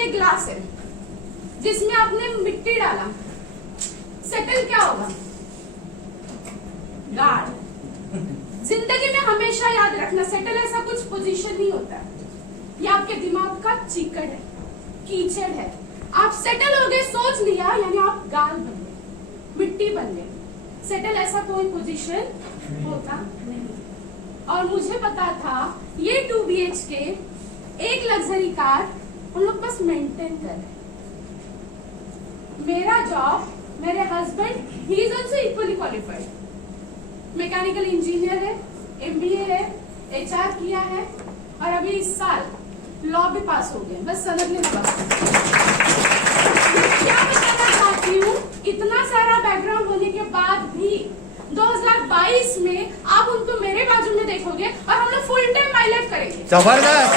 ये ग्लास है जिसमें आपने मिट्टी डाला, सेटल क्या होगा? गार्ड। जिंदगी में हमेशा याद रखना, सेटल ऐसा कुछ पोजीशन नहीं होता है, ये आपके दिमाग का चीकड़ है, कीचड़ है। आप सेटल हो गए, सोच लिया, यानी आप गाल बन गए, मिट्टी बन गए। सेटल ऐसा कोई पोजीशन होता नहीं। और मुझे पता था ये 2 BHK एक लग्जरी कार उन लोग बस मेंटेन कर रहे। मेरा जॉब, मेरे husband he is also equally qualified, mechanical engineer है, MBA है, HR किया है और अभी इस साल लॉ भी पास हो गए, बस सनद लेना बाकी। क्या बताना चाहती हूँ, इतना सारा बैकग्राउंड होने के बाद भी 2022 में आप उनको मेरे बाजू में देखोगे और हम लोग फुल टाइम माई लाइफ करेंगे। जबरदस्त।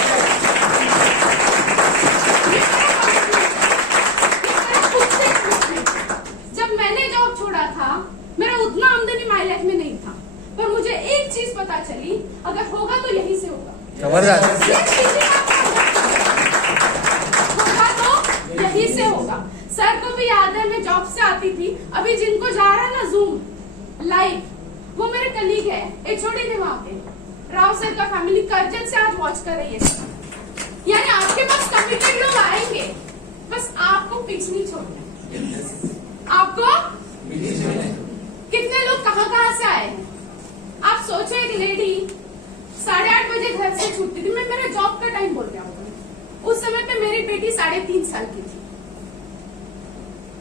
जब मैंने जॉब छोड़ा था मेरा उतना आमदनी माई लाइफ में नहीं था, पर मुझे एक चीज पता चली, अगर होगा तो यहीं से होगा। जबरदस्त। होगा तो यहीं से होगा। सर को भी याद है, मैं जॉब से आती थी, अभी जिनको जा रहा है ना जूम लाइव, वो मेरे कलीग है, HOD थे वहां पे, राव सर का फैमिली करजत से आज वॉच कर रही है। यानी आपके पास कमिटेड लोग आएंगे, बस आपको पीछे नहीं छोड़ना। आपको कितने लोग कहाँ से आए हैं? आप सोचो, एक लेडी 8:30 बजे घर से छूटती थी, मैं मेरे जॉब का टाइम बोल रहा हूँ, उस समय पे मेरी बेटी 3.5 साल की थी।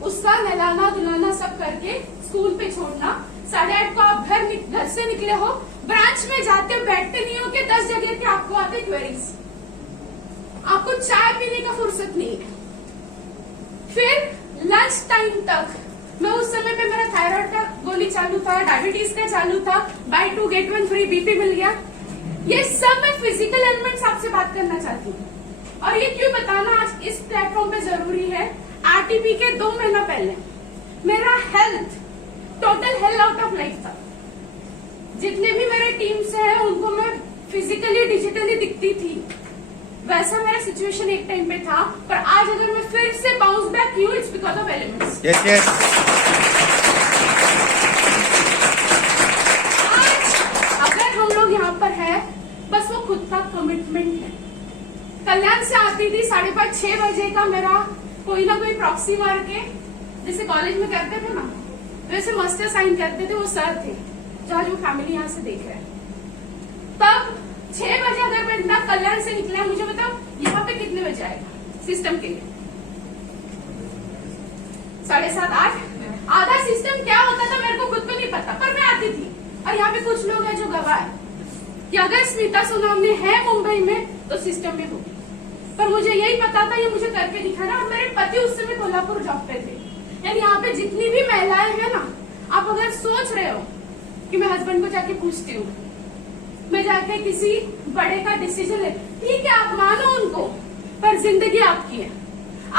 उसका नहलाना धुलाना सब करके स्कूल पे छोड़ना, 8:30 को आप घर से निकले हो, ब्रांच में जाते हो, बैठते नहीं हो कि 10 जगह के आपको आते क्वेरीज, आपको चाय पीने का फुर्सत नहीं है। फिर लंच टाइम तक, मैं उस समय पे मेरा थायराइड का गोली चालू था, डायबिटीज का चालू था, बाय 2 get 1 फ्री BP मिल गया। ये सब मैं फिजिकल एलिमेंट्स आपसे बात करना चाहती हूँ। और ये क्यों बताना आज इस प्लेटफॉर्म पे जरूरी है, RTP के 2 महीना पहले मेरा health, total health out of life था। जितने भी मेरे टीम से हैं उनको मैं फिजिकली डिजिटली दिखती थी, वैसा मेरा सिचुएशन एक टाइम पे था। पर आज अगर मैं फिर से बाउंस बैक की हूँ, it's because of elements. Yes yes. आज अगर हम लोग यहाँ पर है, बस वो खुद का कमिटमेंट है। कल्याण से आती थी 5:30-6 बजे का मेरा कोई ना कोई प्रॉक्सी मार के, जैसे कॉलेज में करते थे ना, वैसे मस्टर साइन करते थे, वो सर थे जहाँ जो फैमिली यहाँ से देख रहे हैं। तब 6 बजे अगर बंदा कल्याण से निकला, मुझे बताओ यहाँ पे कितने बजे आएगा सिस्टम के लिए? 7:30 8। आधा सिस्टम क्या होता था मेरे को खुद को नहीं पता, पर मैं आती थी। और यहाँ पे कुछ लोग हैं जो गवाह है कि अगर स्मिता सोनावने है मुंबई में तो सिस्टम में होगी। पर मुझे यही पता था, ये मुझे करके दिखाना। और मेरे पति उस समय कोल्हापुर जॉब पे थे। यानी यहाँ पे जितनी भी महिलाएं हैं ना, आप अगर सोच रहे हो कि मैं हस्बैंड को जाके पूछती हूँ, मैं जाके किसी बड़े का डिसीजन ले, ठीक है आप मानो उनको, पर जिंदगी आपकी है।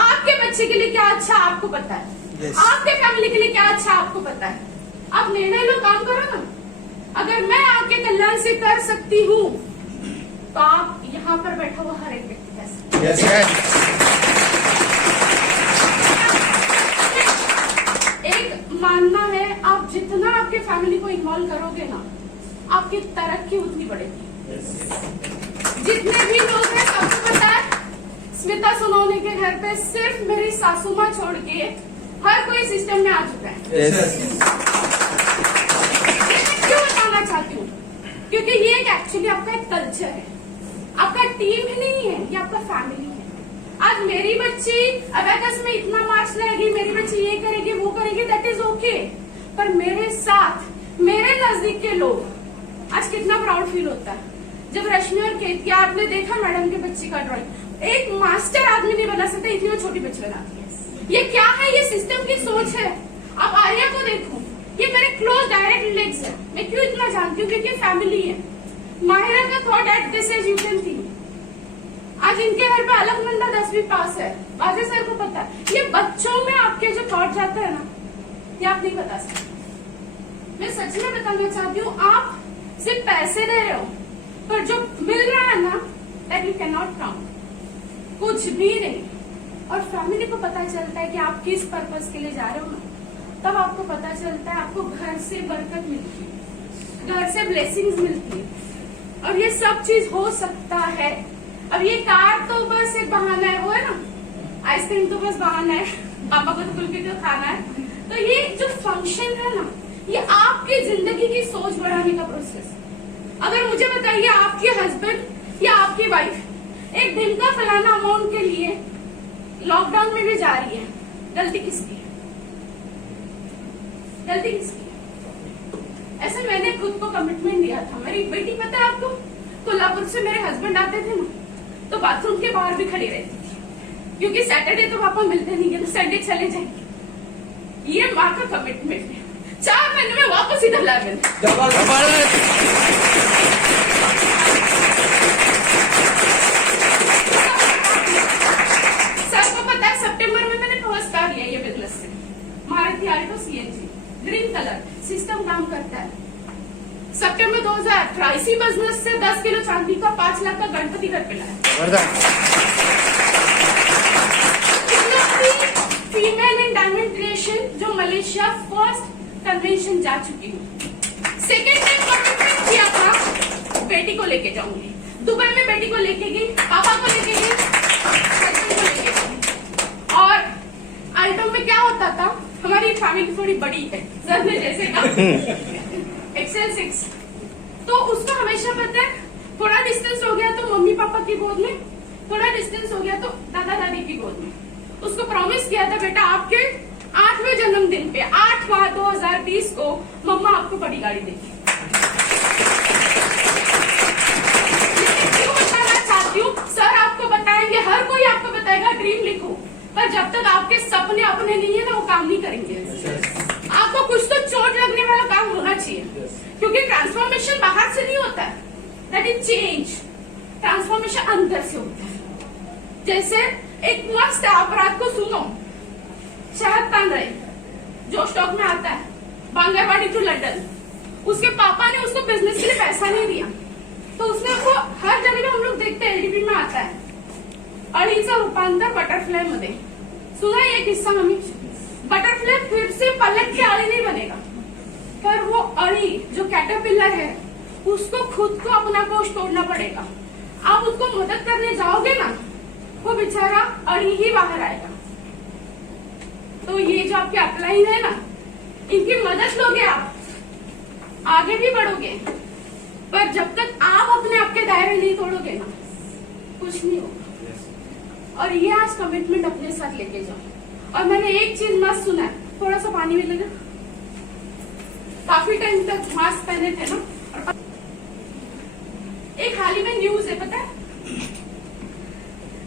आपके बच्चे के लिए क्या अच्छा आपको पता है। yes. आपके फैमिली के लिए क्या अच्छा आपको पता है। आप निर्णय लो, काम करो ना। अगर मैं आपके कल्याण से कर सकती हूँ तो आप यहाँ पर बैठा हुआ हर एक व्यक्ति कर सकते हैं। yes. एक मानना है, आप जितना आपके फैमिली को इन्वॉल्व करोगे ना, आपकी तरक्की उतनी बढ़ेगी। जितने भी लोग हैं सबको पता है, स्मिता सोनावने के घर पे सिर्फ मेरी सासू माँ छोड़ के हर कोई सिस्टम में आ चुका है। क्यों बताना चाहती हूँ, क्योंकि ये एक्चुअली आपका एक कल्चर है, आपका टीम ही नहीं है, ये आपका फैमिली है। आज मेरी बच्ची अबेकस में इतना मार्क्स लाएगी, मेरी बच्ची ये करेगी वो करेगी, दैट इज ओके। पर मेरे साथ मेरे नजदीक के लोग, आज कितना प्राउड फील होता है जब रश्मि और केतकी, आपने देखा मैडम के बच्ची का ड्राइंग, एक मास्टर आदमी नहीं बना सकता, इतनी वो छोटी बच्ची बनाती है। ये क्या है, ये सिस्टम की सोच है। आप आर्या को देखो, ये मेरे क्लोज डायरेक्ट रिलेटिव्स है। मैं क्यों इतना जानती हूँ, क्योंकि फैमिली है। माहिरा का thought at this age you can think, आज इनके घर पे अलकनंदा 10वीं पास है, बाजे सर को पता है। ये बच्चों में आपके जो थॉट जाते हैं ना, ये आप नहीं बता सकते। मैं सच में बताना चाहती हूँ, आप सिर्फ पैसे दे रहे हो, पर जो मिल रहा है ना, that you can not count, कुछ भी नहीं। और फैमिली को पता चलता है कि आप किस पर्पस के लिए जा रहे हो ना, तब आपको पता चलता है आपको घर से बरकत मिलती है, घर से ब्लेसिंग्स मिलती है। और ये सब चीज हो सकता है। अब ये कार तो बस एक बहाना है, वो है ना, आइसक्रीम तो बस बहाना है, पापा को तो कुल्फी तो खाना है। तो ये जो फंक्शन है ना, ये आपकी जिंदगी की सोच बढ़ाने का प्रोसेस। अगर मुझे बताइए आपके हस्बैंड या आपकी वाइफ एक दिन का फलाना अमाउंट के लिए लॉकडाउन में भी जा रही है, गलती किसकी है? गलती किसकी है? ऐसे मैंने खुद को कमिटमेंट दिया था। मेरी बेटी, पता है आपको, कोल्हापुर से मेरे हस्बैंड आते थे ना, तो बाथरूम के बाहर भी खड़ी रहती थी, क्योंकि सैटरडे तो पापा मिलते नहीं है, तो संडे चले जाएंगे। ये माँ का कमिटमेंट है। 4 महीने में वापस इधर ला गए। सबको पता है सितंबर में मैंने फर्स्ट कार लिया ये बिजनेस से, Maruti Alto CNG green colour, system काम करता है। सितंबर 2018 इसी बिजनेस से 10 किलो चांदी का 5 लाख का गणपति घर पे लाया। फीमेल इन डायमंड क्रिएशन जो मलेशिया फर्स्ट कन्वेंशन जा चुकी हूँ। सेकेंड टाइम कमिटमेंट किया था, बेटी को लेके जाऊंगी दुबई में, बेटी को लेके गई, पापा को लेके गई, हस्बैंड को लेके गई। और आइटम में क्या होता था, हमारी फैमिली थोड़ी बड़ी है, जरने जैसे का एक्सेल 6, तो उसको हमेशा पता है थोड़ा डिस्टेंस हो गया तो मम्मी पापा की गोद में, थोड़ा डिस्टेंस हो गया तो दादा दादी की गोद में। उसको प्रॉमिस किया था, बेटा आपके 8वें जन्मदिन पे 8 मार्च 2020 को मम्मा आपको बड़ी गाड़ी देगी। क्यों बताना चाहती हूँ, सर आपको बताएंगे, हर कोई आपको बताएगा ड्रीम लिखो, पर जब तक आपके सपने अपने नहीं है ना, वो काम नहीं करेंगे। आपको कुछ तो चोट लगने वाला काम होना चाहिए, क्योंकि ट्रांसफॉर्मेशन बाहर से नहीं होता है, दैट इज चेंज। ट्रांसफॉर्मेशन अंदर से होता है। जैसे एक मस्त है, आप रात को सुनो, शहद पान रहे जो स्टॉक में आता है, बांगरवाड़ी टू लंदन, उसके पापा ने उसको बिजनेस के लिए पैसा नहीं दिया, तो उसने वो हर जगह हम लोग देखते हैं एलडीबी में आता है, अळीचं रूपांतर बटरफ्लाई मध्ये। सुना ये किस्सा हमें, बटरफ्लाई फिर से पलट के अळी नहीं बनेगा, पर वो अळी जो कैटरपिलर है उसको खुद को अपना कोष तोड़ना पड़ेगा। आप उसको मदद करने जाओगे ना, वो बेचारा अड़ी ही बाहर आएगा। तो ये जो आपके अपलाइन है ना, इनकी मदद लोगे आप, आगे भी बढ़ोगे, पर जब तक आप अपने आपके दायरे नहीं तोड़ोगे ना, कुछ नहीं होगा। और ये आज कमिटमेंट अपने साथ लेके जाओ। और मैंने एक चीज मस्त सुना है, थोड़ा सा पानी मिलेगा, काफी टाइम तक मास्क पहने थे ना। एक हाल ही में न्यूज है, पता है,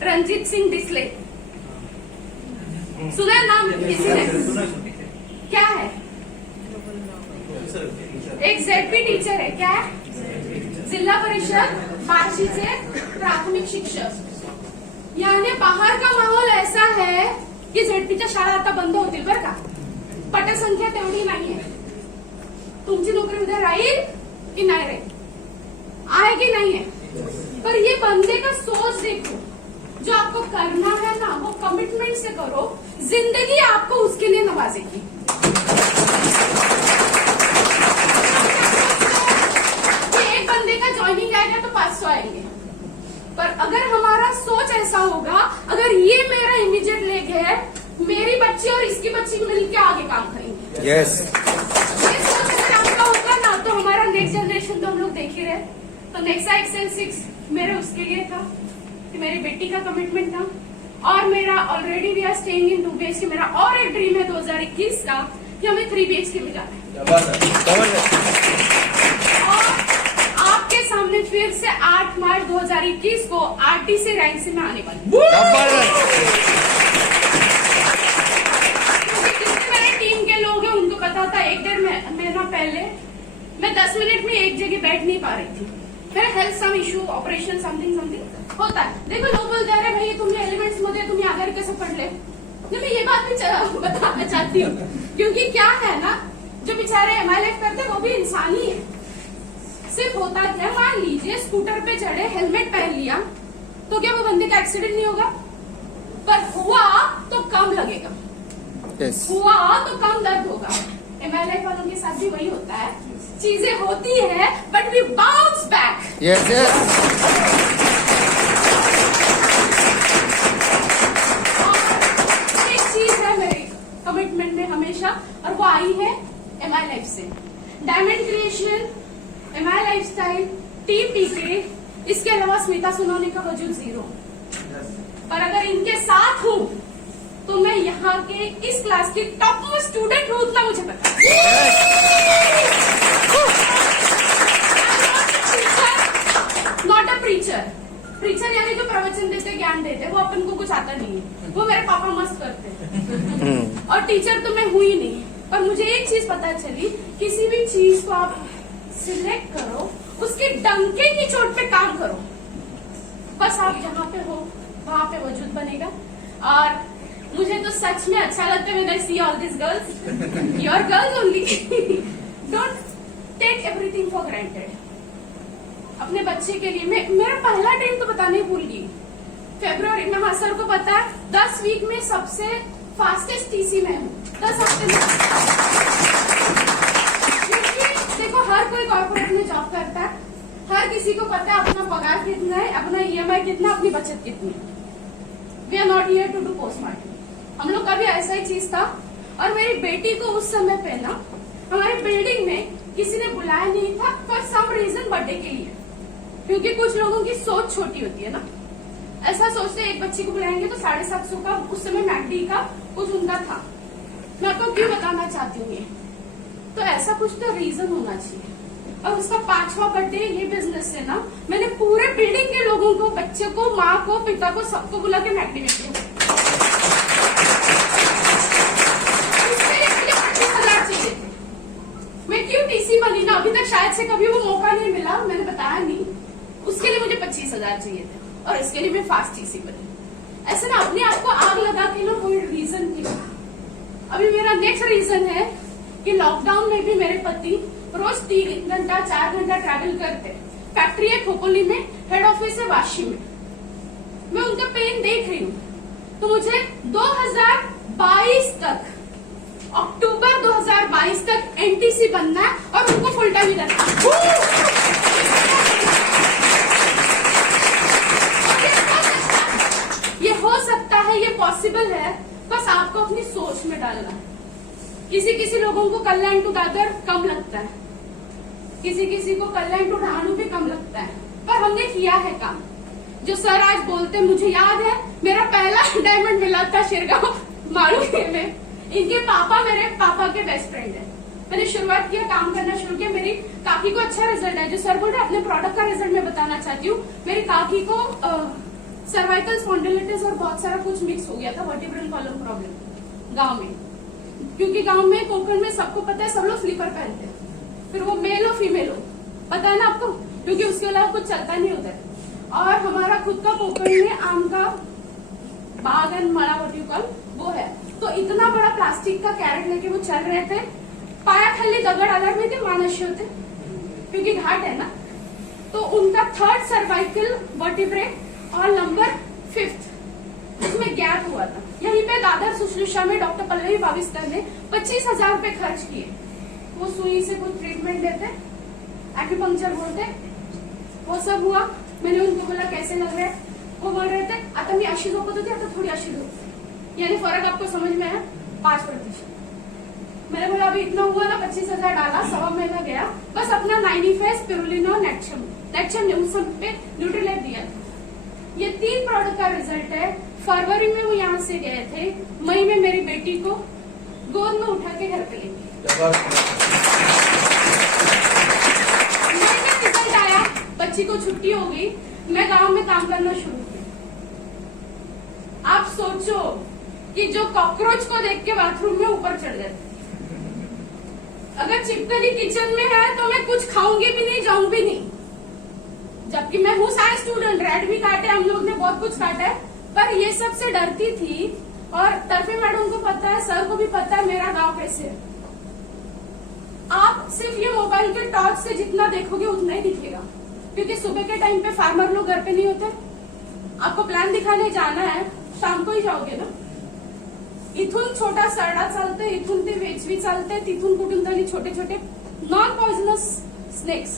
रंजीत सिंह डिसले, सुना नाम किसी ने? क्या है? एक ZP टीचर है, क्या है? जिल्हा परिषद बार्शीचे प्राथमिक शिक्षक। यानी बाहर का माहौल ऐसा है की झेडपीच्या शाळा आता बंद होतील बरं का, पटसंख्या तेवढी नाहीये। तुमची नोकरी उद्या राहील की नाही राहील, आहे की नाही है, पर ये बंदे का सोच देखो, जो आपको करना है ना वो कमिटमेंट से करो, जिंदगी आपको उसके लिए नवाजेगी। एक बंदे का ज्वाइनिंग आएगा तो 500 आएंगे, पर अगर हमारा सोच ऐसा होगा, अगर ये मेरा इमीडिएट लेग है, मेरी बच्ची और इसकी बच्ची मिलकर आगे काम करेंगे। यस, ये सोच अगर आपका होगा ना, तो हमारा नेक्स्ट जनरेशन तो हम लोग देख ही रहे। तो नेक्सा एक्सेल 6 मेरे उसके लिए था, मेरी बेटी का कमिटमेंट था, और मेरा already we are staying in 2 BHK। मेरा और एक ड्रीम है 2021 का कि हमें 3 BHK में जाना है। और आपके सामने फिर से 8 मार्च 2021 को RTC रैंक से मैं आने वाली हूँ। जितने मेरे टीम के लोग हैं उनको पता था, 1-1.5 महीना पहले मैं 10 मिनट में एक जगह बैठ नहीं पा रही थी, मेरा health some issue, operation something होता है। देखो लोग बोलते हैं भाई तुम्ही एलिमेंट्स मध्ये तुम्ही आजारी कैसे पडले, मैं ये बात भी बताना चाहती हूँ, क्योंकि क्या है ना, जो बेचारे MILF करते वो भी इंसान ही है। सिर्फ होता क्या, मान लीजिए स्कूटर पे चढ़े, हेलमेट पहन लिया, तो क्या वो बंदे का एक्सीडेंट नहीं होगा? पर हुआ Yes. हुआ तो कम दर्द होगा। MLF वालों के साथ भी वही होता है, चीजें होती है but we bounce back. Yes, yes. एक चीज है मेरे कमिटमेंट में हमेशा, और वो आई है MI से। Diamond creation, MI lifestyle, team PK, इसके अलावा स्मिता सोनोनी का वजूद जीरो। पर अगर इनके साथ हूँ तो मैं यहाँ के इस क्लास की टॉप मोस्ट स्टूडेंट हूँ, उतना मुझे पता है। Not a preacher. प्रीचर यानी जो प्रवचन देते, ज्ञान देते, वो अपन को कुछ आता नहीं है, वो मेरे पापा मस्त करते हैं। और टीचर तो मैं हूँ ही नहीं, पर मुझे एक चीज पता चली, किसी भी चीज को आप सिलेक्ट करो, उसके डंके की चोट पे काम करो, बस आप जहाँ पे हो वहां पे वजूद बनेगा। और मुझे तो सच में अच्छा लगता है when I see all this girls, your girls only. Don't take everything for granted. अपने बच्चे के लिए मेरा पहला टाइम तो बताने भूल गई, फरवरी में। हाँ, सर को पता है 10 वीक में सबसे फास्टेस्ट टीसी में हूँ, 10 हफ्ते में। क्योंकि देखो, हर कोई कॉर्पोरेट में जॉब करता है, हर किसी को पता है अपना पगार कितना है, अपना EMI कितना, अपनी बचत कितनी है। We are not here to do postmortem. हम लोग का भी ऐसा ही चीज था। और मेरी बेटी को उस समय पे ना हमारे बिल्डिंग में किसी ने बुलाया नहीं था फॉर सम रीजन, बर्थडे के लिए। क्योंकि कुछ लोगों की सोच छोटी होती है ना, ऐसा सोचते एक बच्ची को बुलाएंगे तो 750 का उस समय मैकडी का कुछ उनका था। मैं आपको क्यों बताना चाहती हूँ ये, तो ऐसा कुछ तो रीजन होना चाहिए। और उसका 5वां बर्थडे ये बिजनेस से ना, मैंने पूरे बिल्डिंग के लोगों को, बच्चे को, माँ को, पिता को, सबको बुला के मैकडी में किया। मैं क्यों टीसी बनी ना, अभी तक शायद से कभी वो मौका नहीं मिला, मैंने बताया नहीं। उसके लिए मुझे 25,000 चाहिए थे, और इसके लिए मैं फास्ट टीसी बनी। ऐसे ना अपने आप को आग लगा के ना कोई रीजन नहीं। अभी मेरा नेक्स्ट रीजन है कि लॉकडाउन में भी मेरे पति रोज 3 घंटा 4 घंटा ट्रैवल करते। फैक्ट्री है खोपोली में, हेड ऑफिस है वाशी में। मैं उनका पेन देख रही हूँ। तो मुझे 2022 तक, अक्टूबर 2022 तक NTC बनना है और उनको फुल टाइम ही करना है। ये हो सकता है, ये पॉसिबल है, बस आपको अपनी सोच में डालना है। किसी लोगों को कल्याण टू दादर कम लगता है, किसी को कल्याण टू ढाणू भी कम लगता है, पर हमने किया है काम। जो सर आज बोलते, मुझे याद है मेरा पहला डायमंड मिला था शिरगांव मारूखे में। इनके पापा मेरे पापा के बेस्ट फ्रेंड है। मैंने शुरुआत किया, काम करना शुरू किया। मेरी काकी को अच्छा रिजल्ट है। जो सर बोल रहे अपने प्रोडक्ट का रिजल्ट मैं बताना चाहती हूँ। मेरी काकी को सर्वाइकल स्पॉन्डिलिटिस और बहुत सारा कुछ मिक्स हो गया था, वर्टिब्रल कॉलम प्रॉब्लम गांव में। क्योंकि गांव में, कोकण में सबको पता है, सब लोग स्लीपर पहनते हैं, फिर वो मेल हो फीमेल हो, पता है ना आपको, क्योंकि उसके अलावा कुछ चलता नहीं होता है। और हमारा खुद का कोकण में आम का बागन मड़ा वर्टिकल वो है। तो इतना बड़ा प्लास्टिक का कैरेट लेके वो चल रहे थे। पाया खल्ली दगड़ अलग में थे, मानस्य होते, क्योंकि घाट है ना। तो उनका 3rd सर्वाइकल वर्टिब्रे और नंबर 5th उसमें गैप हुआ था। यहीं पे दादर शुश्रूषा में डॉक्टर पल्लवी बाविस्कर ने 25,000 रुपए खर्च किए। वो सुई से कुछ ट्रीटमेंट देते, एक्यूपंक्चर बोलते, वो सब हुआ। मैंने उनको बोला कैसे लग रहा है, वो बोल रहे थे आता मी अशी झोपत होती, आता थोड़ी अशी झोपते, यानी फर्क आपको समझ में आया 5%। मैंने बोला अभी इतना हुआ ना, 25,000 डाला, 1.25 महीना गया, बस अपना 90 स्पिरुलिना और नेक्चम ने उस सब पे न्यूट्रीलाइट दिया था। ये 3 प्रोडक्ट का रिजल्ट है। फरवरी में वो यहाँ से गए थे, मई में मेरी बेटी को गोद में उठा के घर पे ले गए। रिजल्ट आया, बच्ची को छुट्टी हो गई, मैं गांव में काम करना शुरू किया। आप सोचो कि जो कॉकरोच को देख के बाथरूम में ऊपर चढ़ जाते, अगर चिपकली किचन में है तो मैं कुछ खाऊंगी भी नहीं, जाऊंगी भी नहीं। जबकि मैं हूँ साइंस स्टूडेंट, रेड भी काटे, हम लोग ने बहुत कुछ काटा है, पर ये सबसे डरती थी। और तरफे मैडम को पता है, सर को भी पता है मेरा गांव कैसे है। आप सिर्फ ये मोबाइल के टॉर्च से जितना देखोगे उतना ही दिखेगा, क्योंकि सुबह के टाइम पे फार्मर लोग घर पे नहीं होते। आपको प्लान दिखाने जाना है, शाम को ही जाओगे ना, इथून छोटा सरडा चालते, इथून ते वेचवी चालते, तिथून कुठून तरी छोटे छोटे नॉन पॉइजनस स्नेक्स,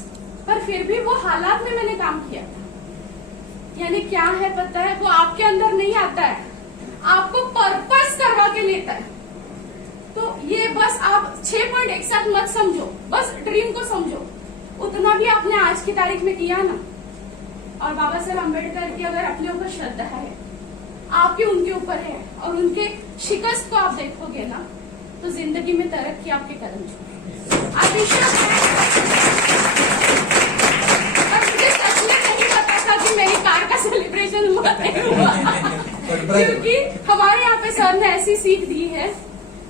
पर फिर भी वो हालात में मैंने काम किया था। यानी क्या है पता है, वो आपके अंदर नहीं आता है, आपको पर्पस करवा के लेता है। तो ये बस आप 6 पॉइंट एक साथ मत समझो, बस ड्रीम को समझो। उतना भी आपने आज की तारीख में किया ना, और बाबा साहब अम्बेडकर की अगर अपने ऊपर श्रद्धा है, आपकी उनके ऊपर है, और उनके शिकस्त को आप देखोगे ना, तो जिंदगी में तरक्की आपके कदम छूटे। आप विश्वास मुझे सच में नहीं पता था कि मेरी कार का सेलिब्रेशन हुआ नहीं हुआ, क्योंकि हमारे यहाँ पे सर ने ऐसी सीख दी है,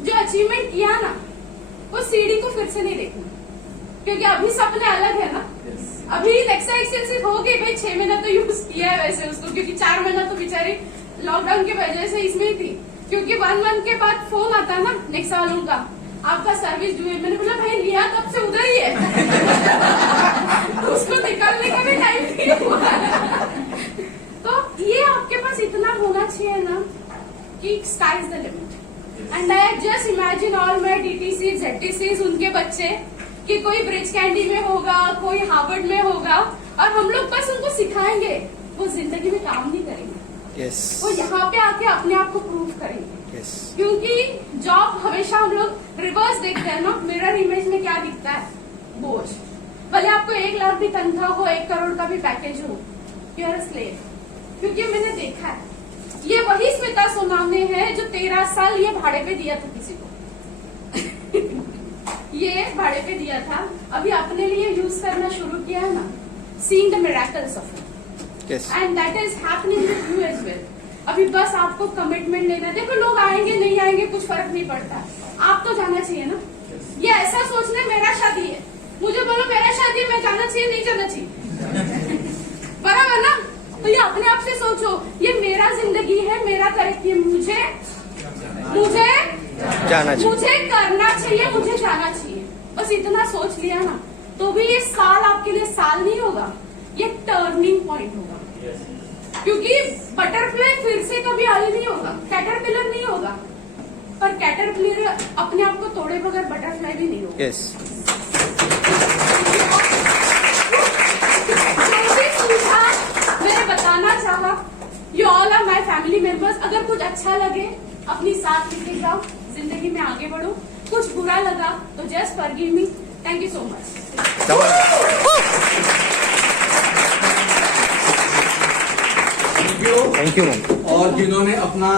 जो अचीवमेंट किया ना, वो सीढ़ी को फिर से नहीं देखना, क्योंकि अभी सपने अलग है ना। अभी नेक्सा एक्सेल हो गई भाई, 6 महीना तो यूज किया है वैसे उसको, क्योंकि 4 महीना तो बेचारी लॉकडाउन की वजह से इसमें ही थी, क्योंकि 1 मंथ के बाद फोन आता ना नेक्सा वालों का, आपका सर्विस ड्यू है। मैंने बोला भाई लिया तब से उधर ही है उसको निकालने का भी टाइम नहीं हुआ। तो ये आपके पास इतना होना चाहिए ना कि sky is the limit. And I just imagine all my DTC ZTC उनके बच्चे, कि कोई ब्रिज कैंडी में होगा, कोई हार्वर्ड में होगा, और हम लोग बस उनको सिखाएंगे, वो जिंदगी में काम नहीं करेंगे। Yes. वो यहाँ पे आके अपने आप को प्रूव करेंगे। Yes. क्योंकि जॉब हमेशा हम लोग रिवर्स देखते हैं ना, मिरर इमेज में क्या दिखता है, बोझ। भले आपको 1 लाख भी तनख्वाह हो, 1 करोड़ का भी पैकेज हो, यू आर स्लेव। क्योंकि मैंने देखा है, ये वही श्वेता सोनावने है जो 13 साल ये भाड़े पे दिया था किसी को ये भाड़े पे दिया था, अभी अपने लिए यूज करना शुरू किया है ना, seeing the miracles of it, and that is happening with you as well. अभी बस आपको कमिटमेंट लेना है। देखो लोग आएंगे नहीं आएंगे कुछ फर्क नहीं पड़ता, आप तो जाना चाहिए ना। ये ऐसा सोचना मेरा शादी है, मुझे बोलो मेरा शादी है, मैं जाना चाहिए नहीं जाना चाहिए बराबर ना। तो ये अपने आप से सोचो, ये मेरा जिंदगी है, मेरा तरक्की है, मुझे जाना चाहिए, मुझे करना चाहिए, मुझे जाना चाहिए। बस इतना सोच लिया ना, तो भी ये साल आपके लिए साल नहीं होगा, ये टर्निंग पॉइंट होगा। क्योंकि बटरफ्लाई फिर से कभी आई नहीं होगा, कैटरपिलर नहीं होगा, पर कैटरपिलर अपने आप को तोड़े बगैर बटरफ्लाई भी नहीं होगा। Yes. जो भी पूछा मैंने बताना चाहा, you all are my family members. अगर कुछ अच्छा लगे अपनी साथ लेके जाओ, जिंदगी में आगे बढ़ो। कुछ बुरा लगा तो just forgive me. Thank you so much. Thank you ma'am. और जिन्होंने अपना